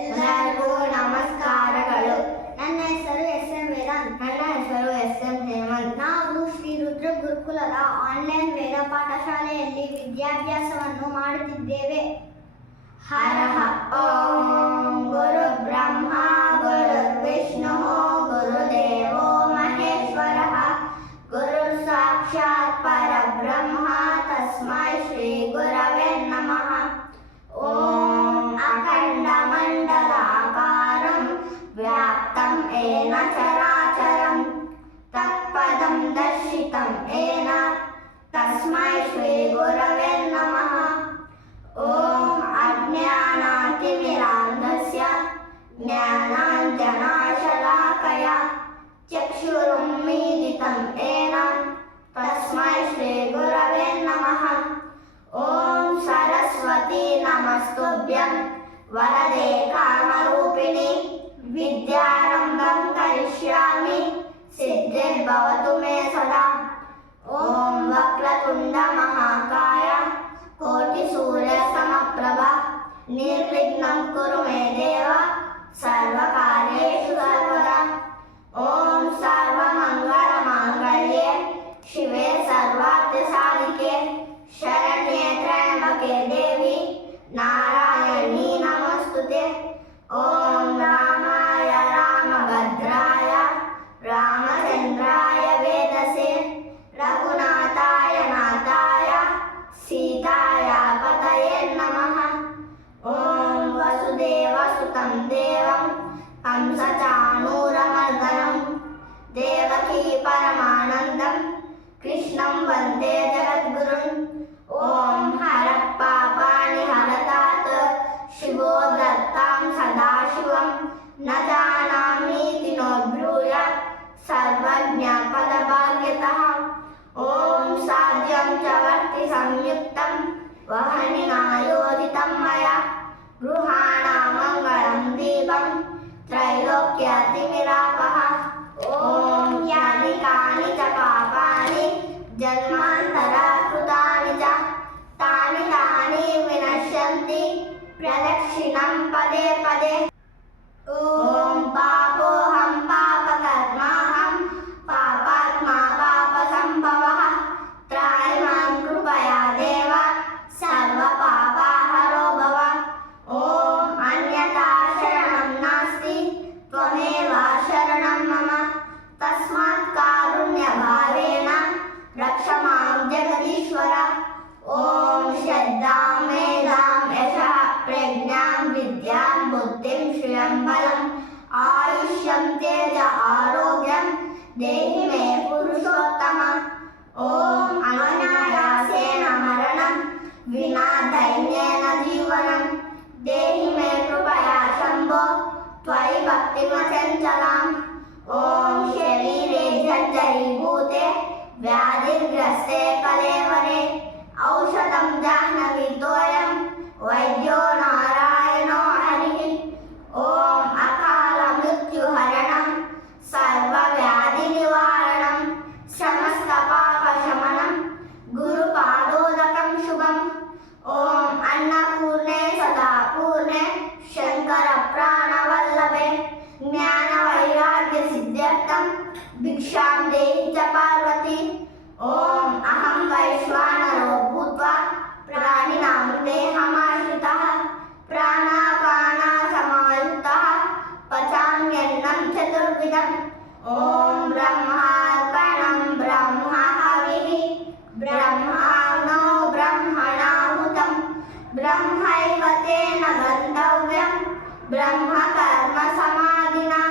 ಎಲ್ಲರಿಗೂ ನಮಸ್ಕಾರಗಳು. ನನ್ನ ಹೆಸರು ಎಸ್.ಎಂ. ವೇದಾಂತ್. ನನ್ನ ಹೆಸರು ಎಸ್.ಎಂ. ಹೇಮಂತ್. ನಾವು ಶ್ರೀ ರುದ್ರ ಗುರುಕುಲದ ಆನ್ಲೈನ್ ವೇದ ಪಾಠಶಾಲೆಯಲ್ಲಿ ವಿದ್ಯಾಭ್ಯಾಸವನ್ನು ಮಾಡುತ್ತಿದ್ದೇವೆ. ಹರಃ ಓಂ ಗುರು ಬ್ರಹ್ಮ ಗುರು ವಿಷ್ಣು ಗುರುದೇವೋ ಮಹೇಶ್ವರಃ ಗುರು ಸಾಕ್ಷಾತ್ ಪರಬ್ರಹ್ಮ ತಸ್ಮೈ ಶ್ರೀ ಗುರವೇ ನಮಃ. ಓಂ ಅಖಂಡ ಮಂಡಲಾಕಾರಂ ವ್ಯಾಪ್ತಂ ಏನ ಚರಾಚರಂ ತತ್ಪದಂ ದರ್ಶಿತಂ ಏನ ತಸ್ಮೈ ಶ್ರೀ ಗುರವೇ ನಮಃ. ಓಂ ಅಜ್ಞಾನಾತಿಮಿರಾಂಧಸ್ಯ ಜ್ಞಾನಾಂಜನಶಲಾಕಯ ಚಕ್ಷುರುನ್ಮೀಲಿತಂ ಏನ ತಸ್ಮೈ ಶ್ರೀ ಗುರವೇ ನಮಃ. ಓಂ ಸರಸ್ವತಿ ನಮಸ್ತುಭ್ಯಂ ವರದೆ ಕಾಮರೂಪಿಣಿ ವಿದ್ಯಾರಂಭಂ ಕರಿಷ್ಯಾಮಿ ಸಿದ್ಧಿರ್ಭವತು ಮೇ ಸದಾ. ಓಂ ವಕ್ರತುಂಡ ಮಹಾಕಾಯ ಕೋಟಿ ಸೂರ್ಯ ಸಮಪ್ರಭ ನಿರ್ವಿಘ್ನಂ ಕುರು ಮೇ ದೇವ ಸರ್ವಕಾರ್ಯೇಷು ಸರ್ವದಾ. ಓಂ ಸರ್ವಮಂಗಳ ಮಾಂಗಲ್ಯೆ ಶಿವೆ ಸರ್ವಾರ್ಥ ಸಾಧಿಕೆ ಶರಣ್ಯೆ ತ್ರ್ಯಂಬಕೆ ದೇವಿ ನಾರಾಯಣಿ ನಮಸ್ತುತೆ. ಓಂ ರಾಮಾಯ ರಾಮಭದ್ರಾಯ ರಾಮಚಂದ್ರಾಯ ವೇದಸೆ ರಘುನಾಥಾಯ ನಾಥಾಯ ಸೀತಾಯ ಪತಯೇ ನಮಃ. ಓಂ ವಸುದೇವಸುತಂ ದೇವಂ ಕಂಸಚಾಣೂರಮರ್ದನಂ ದೇವಕೀ ಪರಮಾನಂದಂ ಕೃಷ್ಣಂ ವಂದೇ ಜಗದ್ಗುರುಂ. ಓಂ ಹರಃ ಪಾಪಾನಿ ಹರತಾತ್ ಶಿವೋ ದತ್ತಾಂ ಸದಾಶಿವಂ ನ ಜಾನಾಮೀತಿ ನೋಬ್ರೂಯಾತ್ ಸರ್ವಜ್ಞ ಪದಭಾಗ್ಯತಃ. ಓಂ ಸಾಧ್ಯಂ ಚ ವರ್ತಿ ಸಂಯುಕ್ತಂ ವಹನಿನಾ ಯೋಜಿತಂ ಮಯಾ ಗೃಹಾಣ ಮಂಗಳಂ ದೀಪಂ ತ್ರೈಲೋಕ್ಯತಿಮಿರಾಪಃ. ಓಂ ಯಾನಿ ಕಾನಿ ಚ ಪಾಪಾನಿ ಜನ್ಮಾಂತರ ಕೃತಾನಿ ಚ ತಾನಿ ತಾನಿ ವಿನಶ್ಯಂತಿ ಪ್ರದಕ್ಷಿಣಂ ಪದೇ ಪದೇ. ಓಂ ಪಾಪೋಹಂ ಪಾಪಕರ್ಮಾಹಂ ಪಾಪಾತ್ಮಾ ಪಾಪಸಂಭವಃ ತ್ರಾಯಿ ಮಾಂ ಕೃಪಯಾ ದೇವ ಸರ್ವ ಪಾಪಹರೋ ಭವ. ಓಂ ಅನ್ಯಥಾ ಶರಣಂ ನಾಸ್ತಿ ತ್ವಮೇವ ಶರಣಂ ಮಮ ತಸ್ಮಾತ್ ಕಾರುಣ್ಯ ಭಾವೇನ ರಕ್ಷ ಮಾಂ ಜಗದೀಶ್ವರ. ಓಂ ಶ್ರದ್ಧಾಂ ಮೇಧಾಂ ಯಶಃ ಪ್ರಜ್ಞಾಂ ವಿದ್ಯಾಂ ಬುದ್ಧಿಂ ಶ್ರಿಯಂ ಬಲಂ ಆಯುಷ್ಯಂ ತೇಜ ಆರೋಗ್ಯಂ ದೇಹಿ ಮೇ ಪುರುಷೋತ್ತಮ. ಓಂ ಅನಾಯಾಸೇನ ಮರಣಂ ವಿನಾ ದೈನ್ಯೇನ ಜೀವನಂ ದೇಹಿ ಮೇ ಕೃಪಯಾ ಶಂಭೋ ತ್ವಯಿ ಭಕ್ತಿಮಚಂಚಲಾಂ. ಓಂ ಶರೀರೇ ಜರ್ಜರೀಭೂತೆ ವ್ಯಾಧಿಗ್ರಸ್ತೆ ಕಲೇವರೆ ಔಷಧಂ ಜಾಹ್ನವೀತೋಯಂ ವೈದ್ಯೋ ನಾರಾಯಣೋ ಹರಿಃ. ಓಂ ಅಕಾಲ ಮೃತ್ಯುಹರಣಂ ಸರ್ವವ್ಯಾಧಿ ನಿವಾರಣಂ ಸಮಸ್ತ ಪಾಪ ಶಮನಂ ಗುರುಪಾದೋದಕಂ ಶುಭಂ. ಓಂ ಅನ್ನಪೂರ್ಣೆ ಸದಾ ಪೂರ್ಣೆ ಶಂಕರ ಪ್ರಾಣವಲ್ಲಭೆ ಜ್ಞಾನ ವೈರಾಗ್ಯ ಸಿದ್ಧ್ಯರ್ಥಂ ಭಿಕ್ಷಾಂ ದೇಹಿ ಚ ಪಾರ್ವತಿ. ಓಂ ಅಹಂ ವೈಶ್ವಾನರೋ ಭೂತ್ವಾ ಪ್ರಾಣಿನಾಂ ದೇಹಮಾಶ್ರಿತಃ ಪ್ರಾಣಾಪಾನ ಸಮಾಯುಕ್ತಃ ಪಚಾಮ್ಯನ್ನಂ ಚತುರ್ವಿಧಂ. ಓಂ ಬ್ರಹ್ಮಾರ್ಪಣಂ ಬ್ರಹ್ಮ ಹವಿಃ ಬ್ರಹ್ಮಾಗ್ನೋ ಬ್ರಹ್ಮಣಾಹುತಂ ಬ್ರಹ್ಮೈವ ತೇನ ಗಂತವ್ಯಂ ಬ್ರಹ್ಮ ಕರ್ಮ ಸಮಾಧಿನಾ.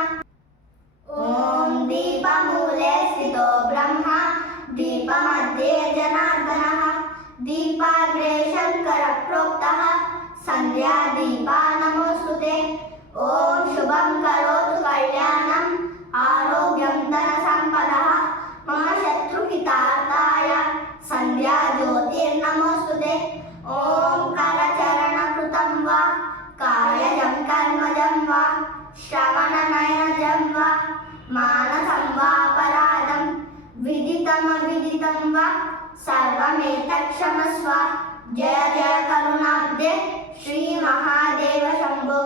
ಓಂ ದೀಪಮೂಲೆ ಸ್ಥಿತೋ ಬ್ರಹ್ಮ ದೀಪಮಧ್ಯೆ ಜನಾರ್ದನಃ ದೀಪಾಗ್ರೆ ಶಂಕರ ಪ್ರೋಕ್ತಃ ಸಂಧ್ಯಾ ದೀಪಾ ನಮೋಸ್ತುತೆ. ಓಂ ಶುಭಂ ಕರೋತು ಕಲ್ಯಾಣಂ ಆರೋಗ್ಯಂ ಧನ ಸಂಪದಃ ಮಮ ಶತ್ರುಹಿತಾರ್ಥಾಯ ಸಂಧ್ಯಾ ಜ್ಯೋತಿರ್ನಮೋಸ್ತುತೆ. ಓಂ ಕರಚರಣ ಕೃತಂ ವಾ ಕಾಯಜಂ ಕರ್ಮಜಂ ವಾ ಶ್ರವಣನಯನಜಂ ವಾ ಮಾನಸಂ ವಾಪರಾಧಂ ವಿದಿತಮವಿದಿತಂ ವಾ ಸರ್ವಮೇತತ್ಕ್ಷಮಸ್ವ. ಜಯ ಜಯ ಕರುಣಾಬ್ಧೆ ಶ್ರೀ ಮಹಾದೇವ ಶಂಭೋ.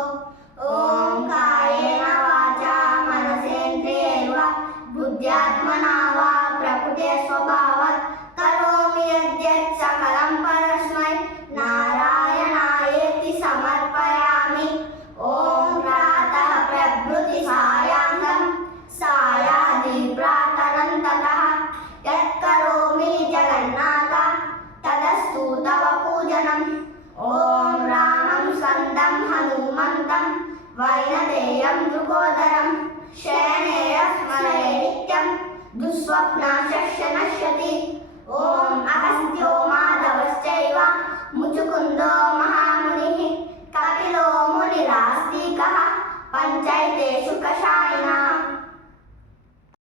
वैनतेयं दृकोदरं शयने स्मरे नित्यं दुःस्वप्ना शश्यति